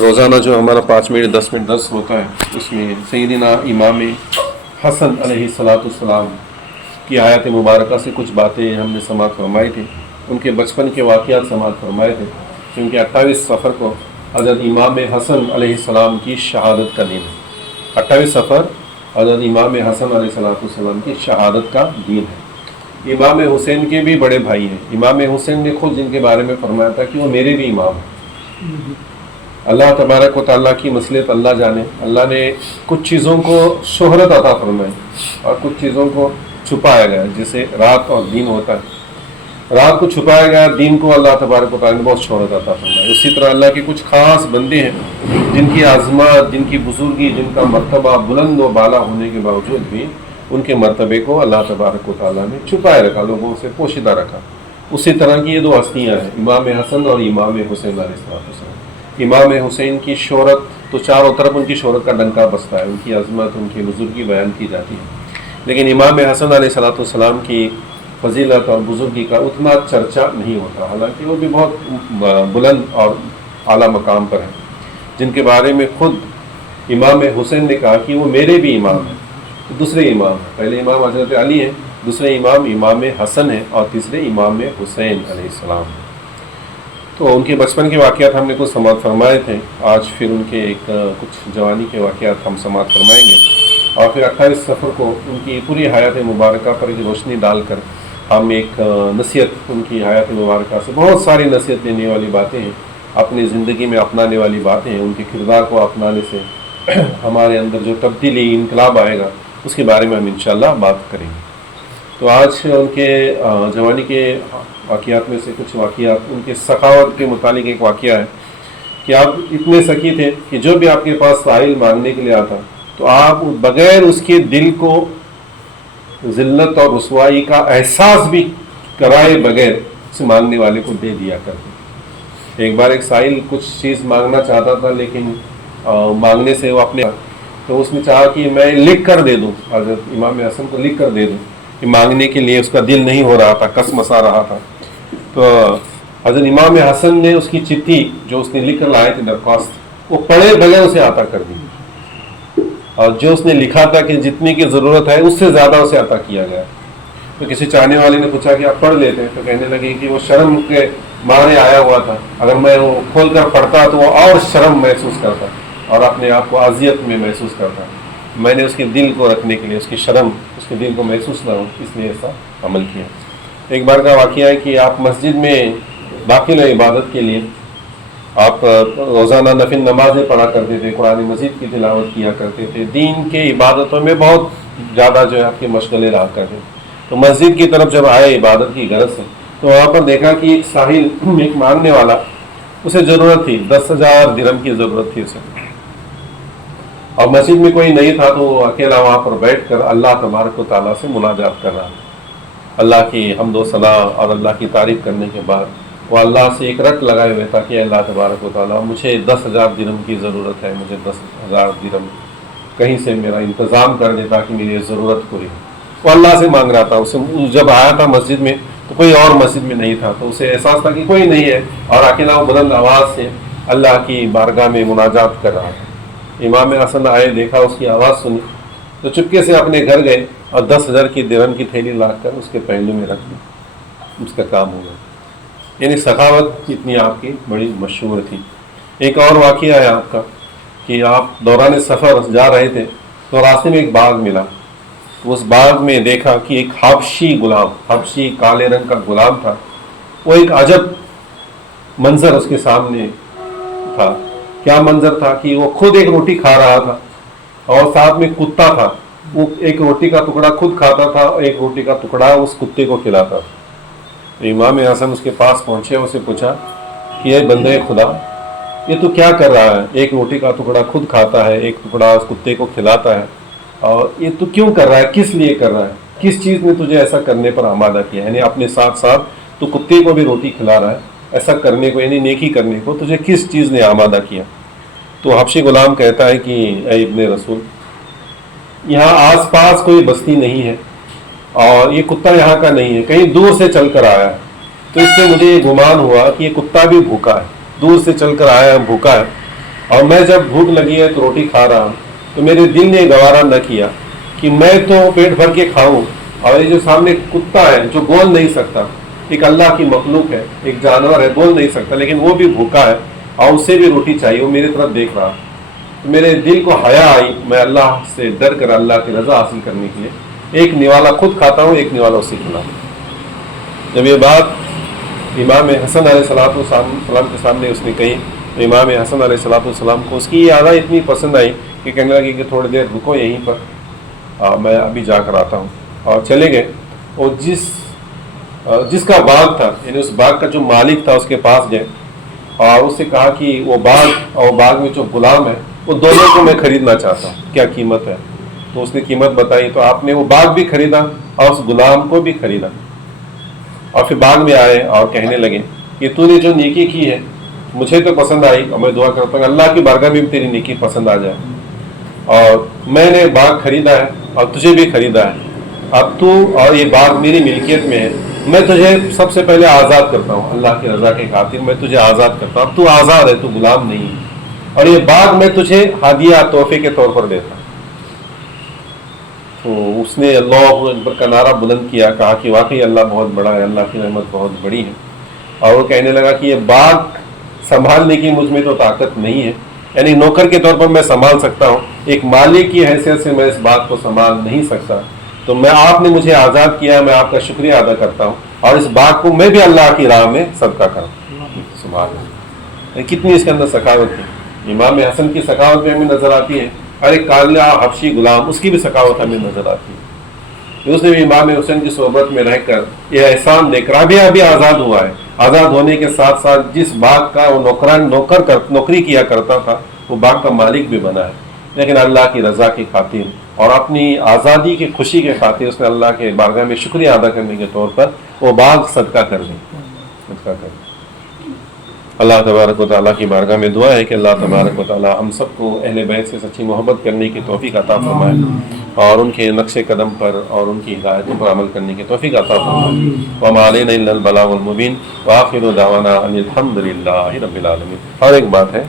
روزانہ جو ہمارا 5 منٹ 10 منٹ درس ہوتا ہے اس میں سیدنا امام حسن علیہ السلام کی آیت مبارکہ سے کچھ باتیں ہم نے سماعت فرمائی تھی. ان کے بچپن کے واقعات سماعت فرمائے تھے کیونکہ 28 صفر کو حضرت امام حسن علیہ السلام کی شہادت کا دن ہے. 28 صفر حضرت امام حسن علیہ السلام کی شہادت کا دن ہے. امام حسین کے بھی بڑے بھائی ہیں. امام حسین نے خود جن کے بارے میں فرمایا تھا کہ وہ میرے بھی امام ہیں. اللہ تبارک و تعالیٰ کی مصلحت اللہ جانے. اللہ نے کچھ چیزوں کو شہرت عطا فرمائی اور کچھ چیزوں کو چھپایا گیا, جیسے رات اور دن ہوتا ہے. رات کو چھپایا گیا, دین کو اللہ تبارک و تعالیٰ نے بہت شہرت عطا فرمائی. اسی طرح اللہ کے کچھ خاص بندے ہیں جن کی عظمت, جن کی بزرگی, جن کا مرتبہ بلند و بالا ہونے کے باوجود بھی ان کے مرتبے کو اللہ تبارک و تعالیٰ نے چھپائے رکھا, لوگوں سے پوشیدہ رکھا. اسی طرح کی یہ دو ہستیاں ہیں, امام حسن اور امام حسین علیہ السلام. امام حسین کی شہرت تو چاروں طرف ان کی شہرت کا ڈنکا بستا ہے, ان کی عظمت, ان کی بزرگی بیان کی جاتی ہے. لیکن امام حسن علیہ السلام کی فضیلت اور بزرگی کا اتنا چرچا نہیں ہوتا, حالانکہ وہ بھی بہت بلند اور اعلیٰ مقام پر ہیں, جن کے بارے میں خود امام حسین نے کہا کہ وہ میرے بھی امام ہیں. دوسرے امام ہیں, پہلے امام حضرت علی ہیں, دوسرے امام امام حسن ہیں اور تیسرے امام حسین علیہ السلام ہیں. تو ان کے بچپن کے واقعات ہم نے کچھ سماعت فرمائے تھے. آج پھر ان کے کچھ جوانی کے واقعات ہم سماعت فرمائیں گے, اور پھر 28 صفر کو ان کی پوری حیات مبارکہ پر ایک روشنی ڈال کر ہم ایک نصیحت, ان کی حیات مبارکہ سے بہت ساری نصیحت لینے والی باتیں ہیں, اپنی زندگی میں اپنانے والی باتیں ہیں. ان کے کردار کو اپنانے سے ہمارے اندر جو تبدیلی, انقلاب آئے گا, اس کے بارے میں ہم انشاءاللہ بات کریں گے. تو آج ان کے جوانی کے واقعات میں سے کچھ واقعات, ان کے سخاوت کے متعلق ایک واقعہ ہے کہ آپ اتنے سخی تھے کہ جو بھی آپ کے پاس سائل مانگنے کے لیے آتا تو آپ بغیر اس کے دل کو ذلت اور رسوائی کا احساس بھی کرائے بغیر اس مانگنے والے کو دے دیا کرتے. ایک بار ایک سائل کچھ چیز مانگنا چاہتا تھا, لیکن مانگنے سے وہ اپنے, تو اس نے چاہا کہ میں لکھ کر دے دوں, حضرت امام حسن کو لکھ کر دے دوں. کہ مانگنے کے لیے اس کا دل نہیں ہو رہا تھا, کس مسا رہا تھا. تو حضرت امام حسن نے اس کی چٹھی جو اس نے لکھ کر لائے تھے درخواست, وہ پڑھے بغیر اسے عطا کر دی, اور جو اس نے لکھا تھا کہ جتنی کی ضرورت ہے اس سے زیادہ اسے عطا کیا گیا. تو کسی چاہنے والے نے پوچھا کہ آپ پڑھ لیتے ہیں, تو کہنے لگے کہ وہ شرم کے مارے آیا ہوا تھا, اگر میں وہ کھول کر پڑھتا تو وہ اور شرم محسوس کرتا اور اپنے آپ کو اذیت میں محسوس کرتا. میں نے اس کے دل کو رکھنے کے لیے, اس کی شرم, اس کے دل کو محسوس نہ ہو, اس لیے ایسا عمل کیا. ایک بار کا واقعہ ہے کہ آپ مسجد میں داخل ہیں عبادت کے لیے. آپ روزانہ نفل نمازیں پڑھا کرتے تھے, قرآن مجید کی تلاوت کیا کرتے تھے, دین کے عبادتوں میں بہت زیادہ جو ہے آپ کے مشغلے رہا کرتے. تو مسجد کی طرف جب آئے عبادت کی غرض سے, تو وہاں پر دیکھا کہ ایک ساحل, ایک مانگنے والا, اسے ضرورت تھی 10,000 درہم کی ضرورت تھی اسے, اور مسجد میں کوئی نہیں تھا, تو وہ اکیلا وہاں پر بیٹھ کر اللہ تبارک و تعالیٰ سے مناجات کر رہا. اللہ کی حمد و ثنا اور اللہ کی تعریف کرنے کے بعد وہ اللہ سے ایک رٹ لگائے ہوئے تھا کہ اللہ تبارک و تعالیٰ مجھے 10,000 درہم کی ضرورت ہے, مجھے 10,000 درہم کہیں سے میرا انتظام کر دے تاکہ میری ضرورت پوری. وہ اللہ سے مانگ رہا تھا. اسے جب آیا تھا مسجد میں تو کوئی اور مسجد میں نہیں تھا, تو اسے احساس تھا کہ کوئی نہیں ہے, اور اکیلا وہ بلند آواز سے اللہ کی بارگاہ میں مناجات کر رہا تھا. امام حسن آئے, دیکھا, اس کی آواز سنی, تو چپکے سے اپنے گھر گئے اور 10,000 کی درہم کی تھیلی لا کر اس کے پہلو میں رکھ دی. اس کا کام ہو گیا. یعنی سخاوت اتنی آپ کی بڑی مشہور تھی. ایک اور واقعہ ہے آپ کا کہ آپ دوران سفر جا رہے تھے, تو راستے میں ایک باغ ملا. تو اس باغ میں دیکھا کہ ایک حبشی غلام, حبشی کالے رنگ کا غلام تھا. وہ ایک عجب منظر اس کے سامنے تھا. کیا منظر تھا کہ وہ خود ایک روٹی کھا رہا تھا, اور ساتھ میں کتا تھا. وہ ایک روٹی کا ٹکڑا خود کھاتا تھا, اور ایک روٹی کا ٹکڑا اس کتے کو کھلاتا تھا. تو امام حسن اس کے پاس پہنچے, اسے پوچھا کہ اے بندے خدا, یہ تو کیا کر رہا ہے؟ ایک روٹی کا ٹکڑا خود کھاتا ہے, ایک ٹکڑا اس کتے کو کھلاتا ہے, اور یہ تو کیوں کر رہا ہے؟ کس لیے کر رہا ہے؟ کس چیز نے تجھے ایسا کرنے پر آمادہ کیا؟ یعنی اپنے ساتھ ساتھ تو کتے کو بھی روٹی کھلا رہا ہے, ایسا کرنے کو, یعنی نیکی کرنے کو تجھے کس چیز نے آمادہ کیا؟ تو حبشی غلام کہتا ہے کہ اے ابن رسول, یہاں آس پاس کوئی بستی نہیں ہے, اور یہ کتا یہاں کا نہیں ہے, کہیں دور سے چل کر آیا ہے. تو اس سے مجھے یہ گمان ہوا کہ یہ کتا بھی بھوکا ہے, دور سے چل کر آیا ہے, بھوکا ہے, اور میں جب بھوک لگی ہے تو روٹی کھا رہا ہوں تو میرے دل نے گوارا نہ کیا کہ میں تو پیٹ بھر کے کھاؤں، اور یہ جو سامنے کتا ہے جو بول نہیں سکتا، ایک اللہ کی مخلوق ہے، ایک جانور ہے، بول نہیں سکتا لیکن وہ بھی بھوکا ہے اور اسے بھی روٹی چاہیے، وہ میری طرف دیکھ رہا، تو میرے دل کو حیا آئی، میں اللہ سے ڈر کر اللہ کی رضا حاصل کرنے کے لیے ایک نوالا خود کھاتا ہوں، ایک نوالا اسے کھلاتا ہوں۔ جب یہ بات امام حسن علیہ السلام کے سامنے اس نے کہی تو امام حسن علیہ السلام کو اس کی یہ ادا اتنی پسند آئی کہ کہنے لگے کہ تھوڑی دیر رکو یہیں پر، میں ابھی جا کر آتا ہوں، اور چلے گئے۔ اور جس کا باغ تھا، یعنی اس باغ کا جو مالک تھا، اس کے پاس گئے اور اس سے کہا کہ وہ باغ اور باغ میں جو غلام ہے وہ دونوں کو میں خریدنا چاہتا ہوں، کیا قیمت ہے؟ تو اس نے قیمت بتائی، تو آپ نے وہ باغ بھی خریدا اور اس غلام کو بھی خریدا، اور پھر باغ میں آئے اور کہنے لگے کہ تو نے جو نیکی کی ہے مجھے تو پسند آئی، اور میں دعا کرتا ہوں اللہ کی بارگاہ میں بھی تیری نیکی پسند آ جائے، اور میں نے باغ خریدا ہے اور تجھے بھی خریدا ہے، اب تو اور یہ باغ میری ملکیت میں ہے، میں تجھے سب سے پہلے آزاد کرتا ہوں، اللہ کی رضا کے خاطر میں تجھے آزاد کرتا ہوں، اب تو آزاد ہے، تو غلام نہیں ہے، اور یہ باغ میں تجھے ہدیہ تحفے کے طور پر دیتا ہوں۔ تو اس نے اللہ اکبر کا نعرہ بلند کیا، کہا کہ واقعی اللہ بہت بڑا ہے، اللہ کی رحمت بہت بڑی ہے، اور وہ کہنے لگا کہ یہ باغ سنبھالنے کی مجھ میں تو طاقت نہیں ہے، یعنی نوکر کے طور پر میں سنبھال سکتا ہوں، ایک مالک کی حیثیت سے میں اس باغ کو سنبھال نہیں سکتا، تو میں آپ نے مجھے آزاد کیا، میں آپ کا شکریہ ادا کرتا ہوں، اور اس باغ کو میں بھی اللہ کی راہ میں صدقہ کروں۔ سبحان اللہ، کتنی اس کے اندر سخاوت ہے۔ امام حسن کی سخاوت بھی ہمیں نظر آتی ہے، اور ایک کالہ حبشی غلام، اس کی بھی سخاوت ہمیں نظر آتی ہے، اس نے بھی امام حسین کی صحبت میں رہ کر یہ احسان دیکھ رہا بھی آزاد ہوا ہے، آزاد ہونے کے ساتھ ساتھ جس باغ کا وہ نوکری کیا کرتا تھا وہ باغ کا مالک بھی بنا ہے، لیکن اللہ کی رضا کی خاطر اور اپنی آزادی کی خوشی کے خاطر اس نے اللہ کے بارگاہ میں شکریہ ادا کرنے کے طور پر وہ باغ صدقہ کر دی۔ اللہ تبارک و تعالیٰ کی بارگاہ میں دعا ہے کہ اللہ تبارک و تعالیٰ ہم سب کو اہل بیت سے سچی محبت کرنے کی توفیق عطا فرمائے، اور ان کے نقش قدم پر اور ان کی ہدایتوں پر عمل کرنے کی توفیق عطا فرمائے۔ وما علینا الا البلاغ المبین، وآخر دعوانا ان الحمد للہ رب العالمین۔ اور ایک بات ہے